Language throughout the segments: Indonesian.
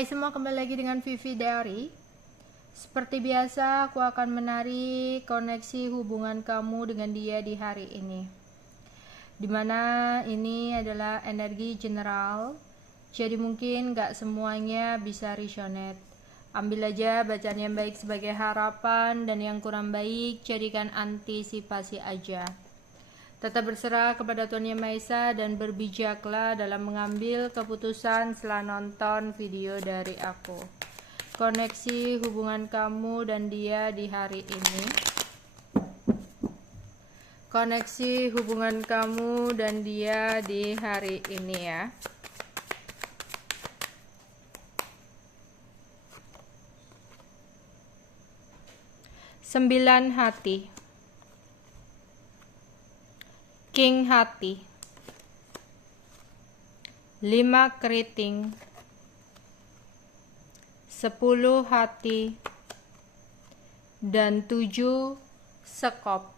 Hai semua, kembali lagi dengan Vivi Diary. Seperti biasa, aku akan menarik koneksi hubungan kamu dengan dia di hari ini. Dimana ini adalah energi general, jadi mungkin gak semuanya bisa resonate. Ambil aja bacaan yang baik sebagai harapan, dan yang kurang baik jadikan antisipasi aja. Tetap berserah kepada Tuhan Yang Maha Esa dan berbijaklah dalam mengambil keputusan setelah nonton video dari aku. Koneksi hubungan kamu dan dia di hari ini. Koneksi hubungan kamu dan dia di hari ini ya. Sembilan hati. King hati, 5 keriting, 10 hati, dan 7 sekop.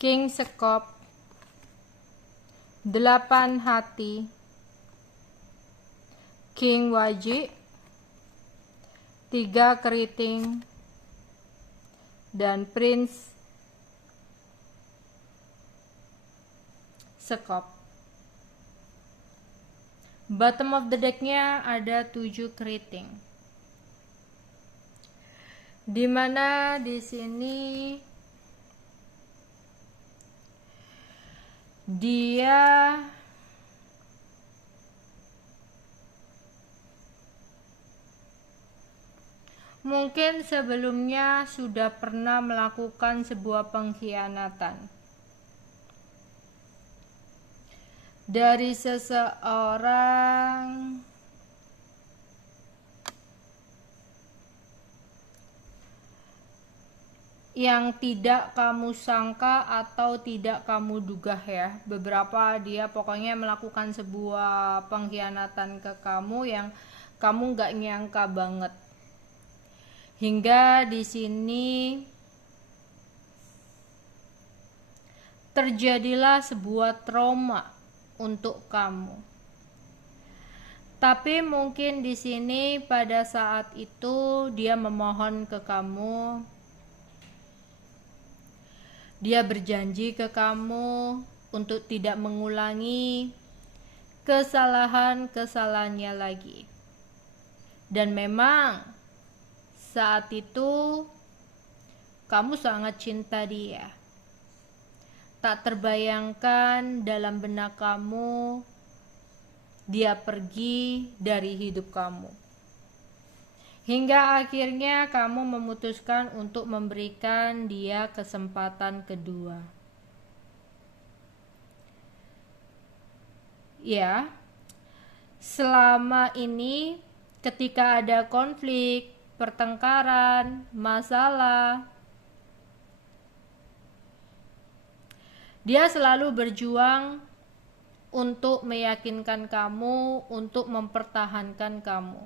King sekop, 8 hati, King wajik, 3 keriting, dan Prince sekop. Bottom of the decknya ada 7 keriting, dimana di sini dia mungkin sebelumnya sudah pernah melakukan sebuah pengkhianatan dari seseorang yang tidak kamu sangka atau tidak kamu duga ya. Beberapa dia pokoknya melakukan sebuah pengkhianatan ke kamu yang kamu gak nyangka banget. Hingga di sini terjadilah sebuah trauma untuk kamu. Tapi mungkin di sini pada saat itu dia memohon ke kamu. Dia berjanji ke kamu untuk tidak mengulangi kesalahan-kesalahannya lagi. Dan memang saat itu kamu sangat cinta dia. Tak terbayangkan dalam benak kamu dia pergi dari hidup kamu. Hingga akhirnya kamu memutuskan untuk memberikan dia kesempatan kedua. Ya, selama ini ketika ada konflik, pertengkaran, masalah, dia selalu berjuang untuk meyakinkan kamu, untuk mempertahankan kamu.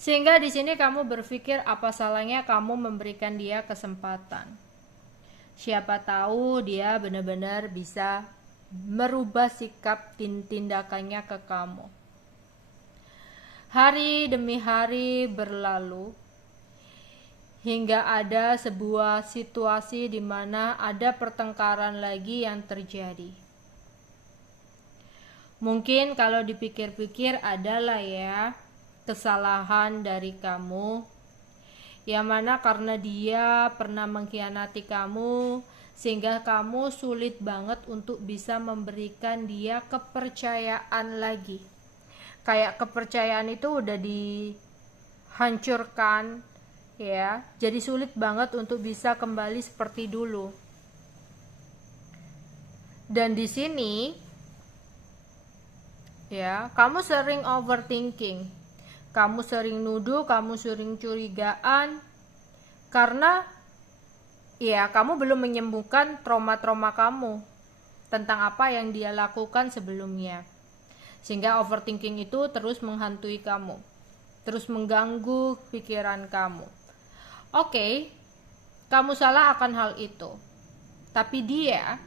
Sehingga di sini kamu berpikir apa salahnya kamu memberikan dia kesempatan. Siapa tahu dia benar-benar bisa merubah sikap tindakannya ke kamu. Hari demi hari berlalu hingga ada sebuah situasi di mana ada pertengkaran lagi yang terjadi. Mungkin kalau dipikir-pikir adalah ya kesalahan dari kamu, yang mana karena dia pernah mengkhianati kamu sehingga kamu sulit banget untuk bisa memberikan dia kepercayaan lagi. Kayak kepercayaan itu udah dihancurkan ya, jadi sulit banget untuk bisa kembali seperti dulu. Dan di sini ya, kamu sering overthinking, kamu sering nuduh, kamu sering curigaan karena ya kamu belum menyembuhkan trauma-trauma kamu tentang apa yang dia lakukan sebelumnya. Sehingga overthinking itu terus menghantui kamu, terus mengganggu pikiran kamu. Oke, kamu salah akan hal itu. Tapi dia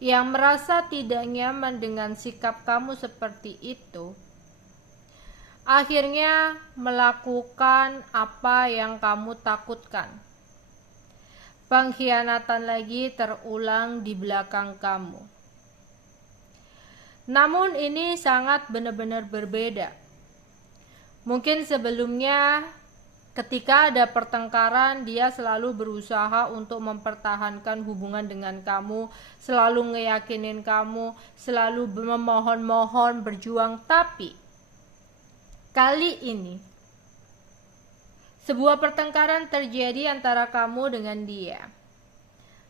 yang merasa tidak nyaman dengan sikap kamu seperti itu, akhirnya melakukan apa yang kamu takutkan. Pengkhianatan lagi terulang di belakang kamu. Namun ini sangat benar-benar berbeda. Mungkin sebelumnya ketika ada pertengkaran, dia selalu berusaha untuk mempertahankan hubungan dengan kamu, selalu ngeyakinin kamu, selalu memohon-mohon, berjuang. Tapi kali ini sebuah pertengkaran terjadi antara kamu dengan dia.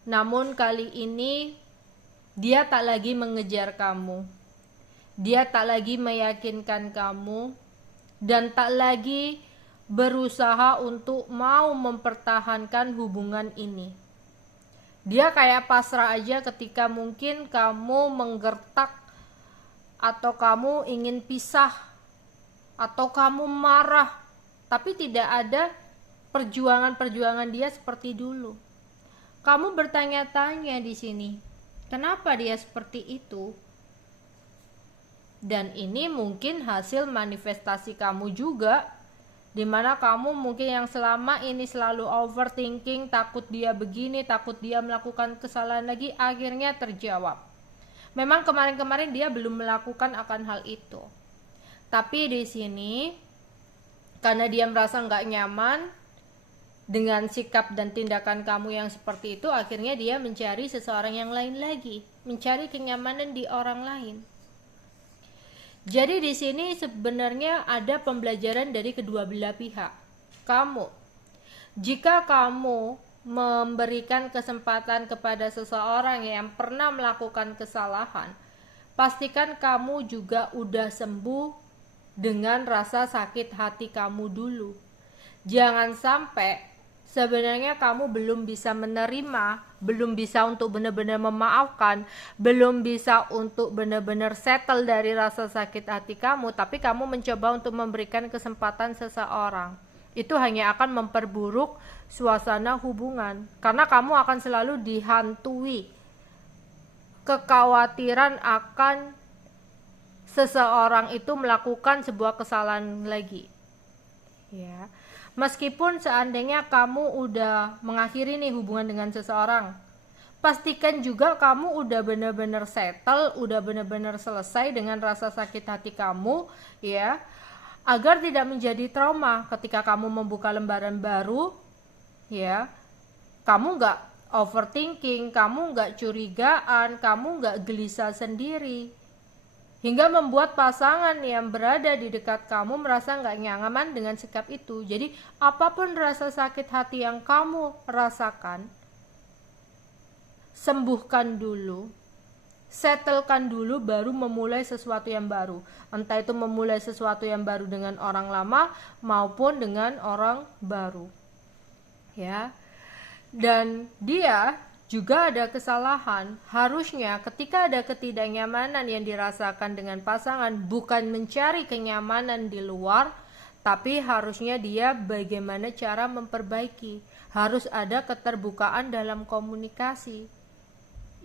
Namun kali ini dia tak lagi mengejar kamu. Dia tak lagi meyakinkan kamu dan tak lagi berusaha untuk mau mempertahankan hubungan ini. Dia kayak pasrah aja ketika mungkin kamu menggertak atau kamu ingin pisah atau kamu marah. Tapi tidak ada perjuangan-perjuangan dia seperti dulu. Kamu bertanya-tanya di sini, kenapa dia seperti itu? Dan ini mungkin hasil manifestasi kamu juga, dimana kamu mungkin yang selama ini selalu overthinking, takut dia begini, takut dia melakukan kesalahan lagi, akhirnya terjawab. Memang kemarin-kemarin dia belum melakukan akan hal itu. Tapi di sini karena dia merasa nggak nyaman dengan sikap dan tindakan kamu yang seperti itu, akhirnya dia mencari seseorang yang lain lagi, mencari kenyamanan di orang lain. Jadi di sini sebenarnya ada pembelajaran dari kedua belah pihak. Jika kamu memberikan kesempatan kepada seseorang yang pernah melakukan kesalahan, pastikan kamu juga udah sembuh dengan rasa sakit hati kamu dulu. Jangan sampai sebenarnya kamu belum bisa menerima, belum bisa untuk benar-benar memaafkan, belum bisa untuk benar-benar settle dari rasa sakit hati kamu, tapi kamu mencoba untuk memberikan kesempatan seseorang. Itu hanya akan memperburuk suasana hubungan, karena kamu akan selalu dihantui kekhawatiran akan seseorang itu melakukan sebuah kesalahan lagi. Ya. Meskipun seandainya kamu udah mengakhiri nih hubungan dengan seseorang, pastikan juga kamu udah benar-benar settle, udah benar-benar selesai dengan rasa sakit hati kamu, ya, agar tidak menjadi trauma ketika kamu membuka lembaran baru, ya. Kamu nggak overthinking, kamu nggak curigaan, kamu nggak gelisah sendiri, hingga membuat pasangan yang berada di dekat kamu merasa nggak nyaman dengan sikap itu. Jadi apapun rasa sakit hati yang kamu rasakan, sembuhkan dulu, settlekan dulu, baru memulai sesuatu yang baru. Entah itu memulai sesuatu yang baru dengan orang lama maupun dengan orang baru. Ya. Dan dia juga ada kesalahan. Harusnya ketika ada ketidaknyamanan yang dirasakan dengan pasangan, bukan mencari kenyamanan di luar, tapi harusnya dia bagaimana cara memperbaiki. Harus ada keterbukaan dalam komunikasi.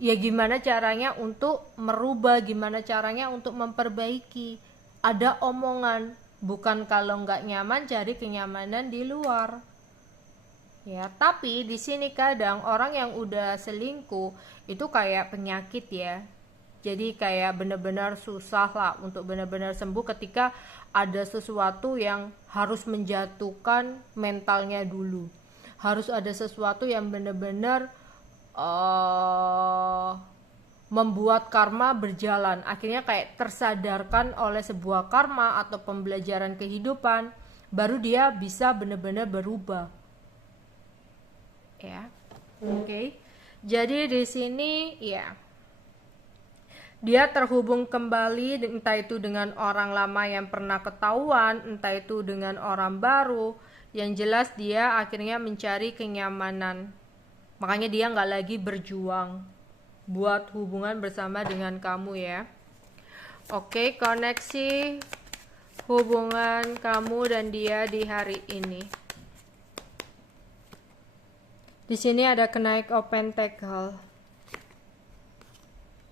Ya gimana caranya untuk merubah, gimana caranya untuk memperbaiki. Ada omongan, bukan kalau nggak nyaman cari kenyamanan di luar. Ya, tapi di sini kadang orang yang udah selingkuh itu kayak penyakit ya. Jadi kayak benar-benar susah lah untuk benar-benar sembuh ketika ada sesuatu yang harus menjatuhkan mentalnya dulu. Harus ada sesuatu yang benar-benar membuat karma berjalan. Akhirnya kayak tersadarkan oleh sebuah karma atau pembelajaran kehidupan, baru dia bisa benar-benar berubah. Ya, oke. Jadi di sini ya, dia terhubung kembali, entah itu dengan orang lama yang pernah ketahuan, entah itu dengan orang baru. Yang jelas dia akhirnya mencari kenyamanan. Makanya dia nggak lagi berjuang buat hubungan bersama dengan kamu ya. Oke, koneksi hubungan kamu dan dia di hari ini. Di sini ada Knight of Pentacle,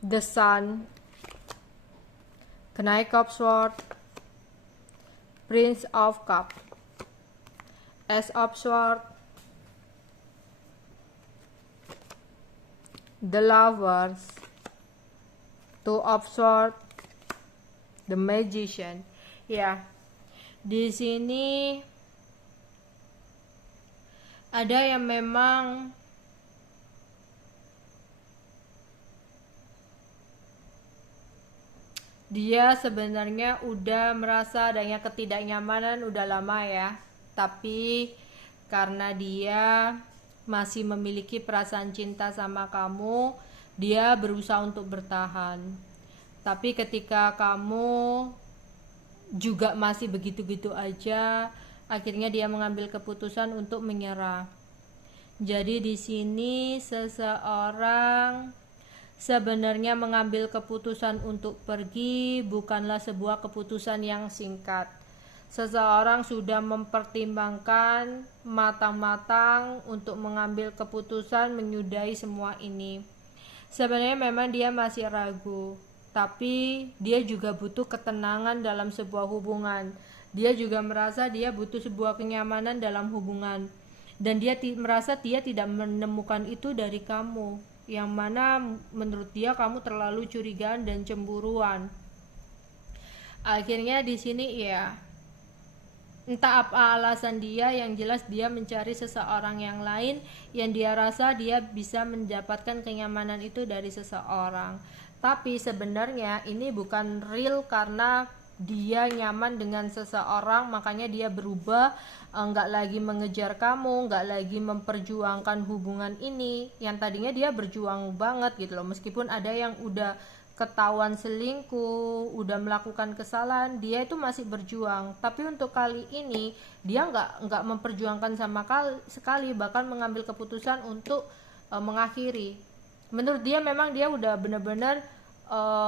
The Sun, Knight of Swords, Prince of Cup, Ace of Swords, The Lovers, Two of Swords, The Magician. Ya, di sini ada yang memang dia sebenarnya udah merasa adanya ketidaknyamanan udah lama ya, tapi karena dia masih memiliki perasaan cinta sama kamu, dia berusaha untuk bertahan. Tapi ketika kamu juga masih begitu-gitu aja, akhirnya dia mengambil keputusan untuk menyerah. Jadi di sini seseorang sebenarnya mengambil keputusan untuk pergi bukanlah sebuah keputusan yang singkat. Seseorang sudah mempertimbangkan matang-matang untuk mengambil keputusan menyudahi semua ini. Sebenarnya memang dia masih ragu, tapi dia juga butuh ketenangan dalam sebuah hubungan. Dia juga merasa dia butuh sebuah kenyamanan dalam hubungan, dan dia merasa dia tidak menemukan itu dari kamu, yang mana menurut dia kamu terlalu curigaan dan cemburuan. Akhirnya di sini ya, entah apa alasan dia, yang jelas dia mencari seseorang yang lain yang dia rasa dia bisa mendapatkan kenyamanan itu dari seseorang. Tapi sebenarnya ini bukan real karena dia nyaman dengan seseorang, makanya dia berubah, nggak lagi mengejar kamu, nggak lagi memperjuangkan hubungan ini. Yang tadinya dia berjuang banget gitu loh, meskipun ada yang udah ketahuan selingkuh, udah melakukan kesalahan, dia itu masih berjuang. Tapi untuk kali ini dia nggak memperjuangkan sama sekali, bahkan mengambil keputusan untuk mengakhiri. Menurut dia memang dia udah benar-benar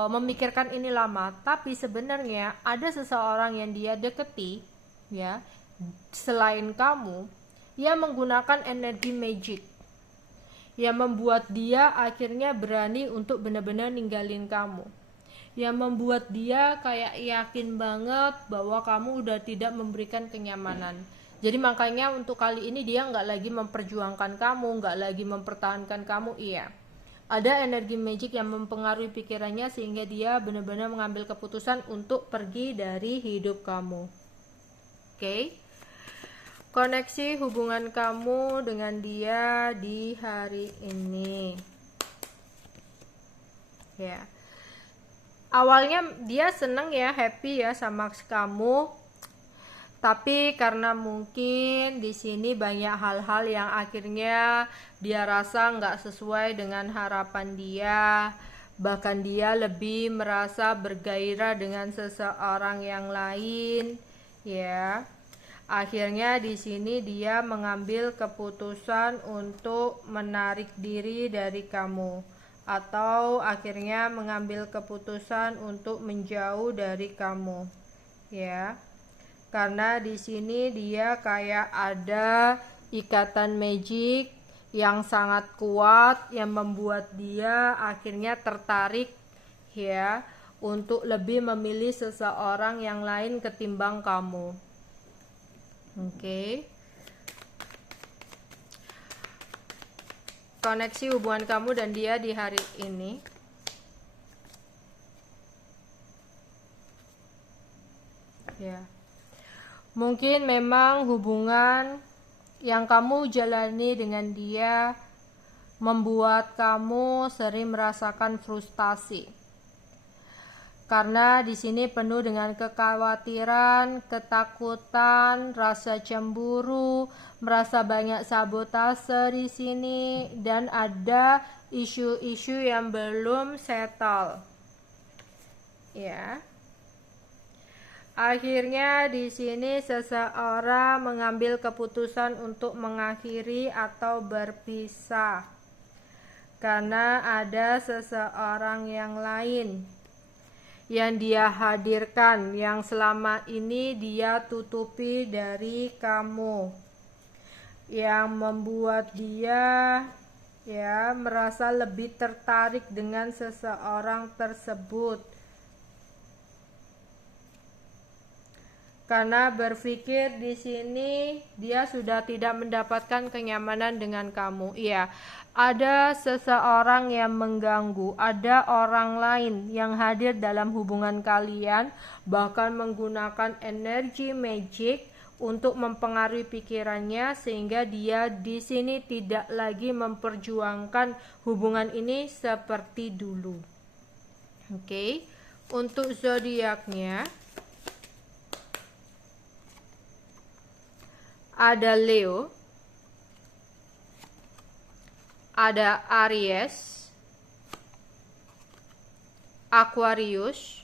memikirkan ini lama, tapi sebenarnya ada seseorang yang dia deketi ya, selain kamu, yang menggunakan energi magic yang membuat dia akhirnya berani untuk benar-benar ninggalin kamu, yang membuat dia kayak yakin banget bahwa kamu udah tidak memberikan kenyamanan. Jadi makanya untuk kali ini dia nggak lagi memperjuangkan kamu, nggak lagi mempertahankan kamu. Iya, ada energi magic yang mempengaruhi pikirannya sehingga dia benar-benar mengambil keputusan untuk pergi dari hidup kamu. Oke? Koneksi hubungan kamu dengan dia di hari ini. Ya. Awalnya dia seneng ya, happy ya sama kamu. Tapi karena mungkin di sini banyak hal-hal yang akhirnya dia rasa nggak sesuai dengan harapan dia, bahkan dia lebih merasa bergairah dengan seseorang yang lain, ya. Akhirnya di sini dia mengambil keputusan untuk menarik diri dari kamu, atau akhirnya mengambil keputusan untuk menjauh dari kamu, ya. Karena di sini dia kayak ada ikatan magic yang sangat kuat yang membuat dia akhirnya tertarik ya untuk lebih memilih seseorang yang lain ketimbang kamu. Oke. Koneksi hubungan kamu dan dia di hari ini. Ya. Mungkin memang hubungan yang kamu jalani dengan dia membuat kamu sering merasakan frustasi. Karena di sini penuh dengan kekhawatiran, ketakutan, rasa cemburu, merasa banyak sabotase di sini, dan ada isu-isu yang belum settle. Ya. Akhirnya di sini seseorang mengambil keputusan untuk mengakhiri atau berpisah karena ada seseorang yang lain yang dia hadirkan yang selama ini dia tutupi dari kamu. yang membuat dia ya merasa lebih tertarik dengan seseorang tersebut. Karena berpikir di sini dia sudah tidak mendapatkan kenyamanan dengan kamu. Iya, ada seseorang yang mengganggu, ada orang lain yang hadir dalam hubungan kalian, bahkan menggunakan energi magic untuk mempengaruhi pikirannya sehingga dia di sini tidak lagi memperjuangkan hubungan ini seperti dulu. Oke. Untuk zodiaknya ada Leo, ada Aries, Aquarius,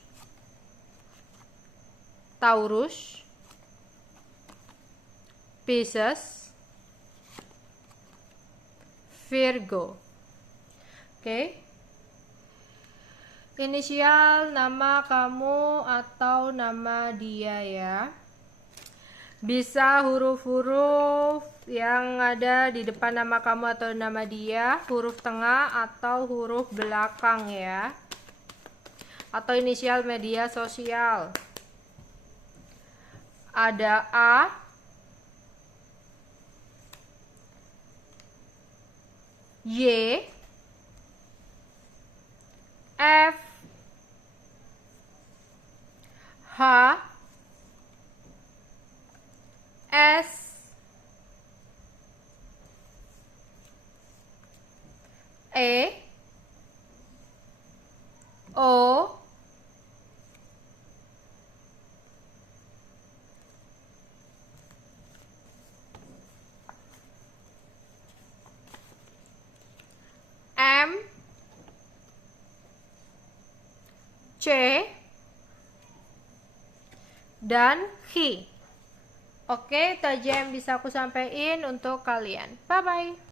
Taurus, Pisces, Virgo. Oke. Inisial nama kamu atau nama dia ya. Bisa huruf-huruf yang ada di depan nama kamu atau nama dia, huruf tengah atau huruf belakang ya. Atau inisial media sosial. Ada A, Y, F, H, S, E, O, M, C, dan H. Oke, itu aja yang bisa aku sampaikan untuk kalian. Bye-bye.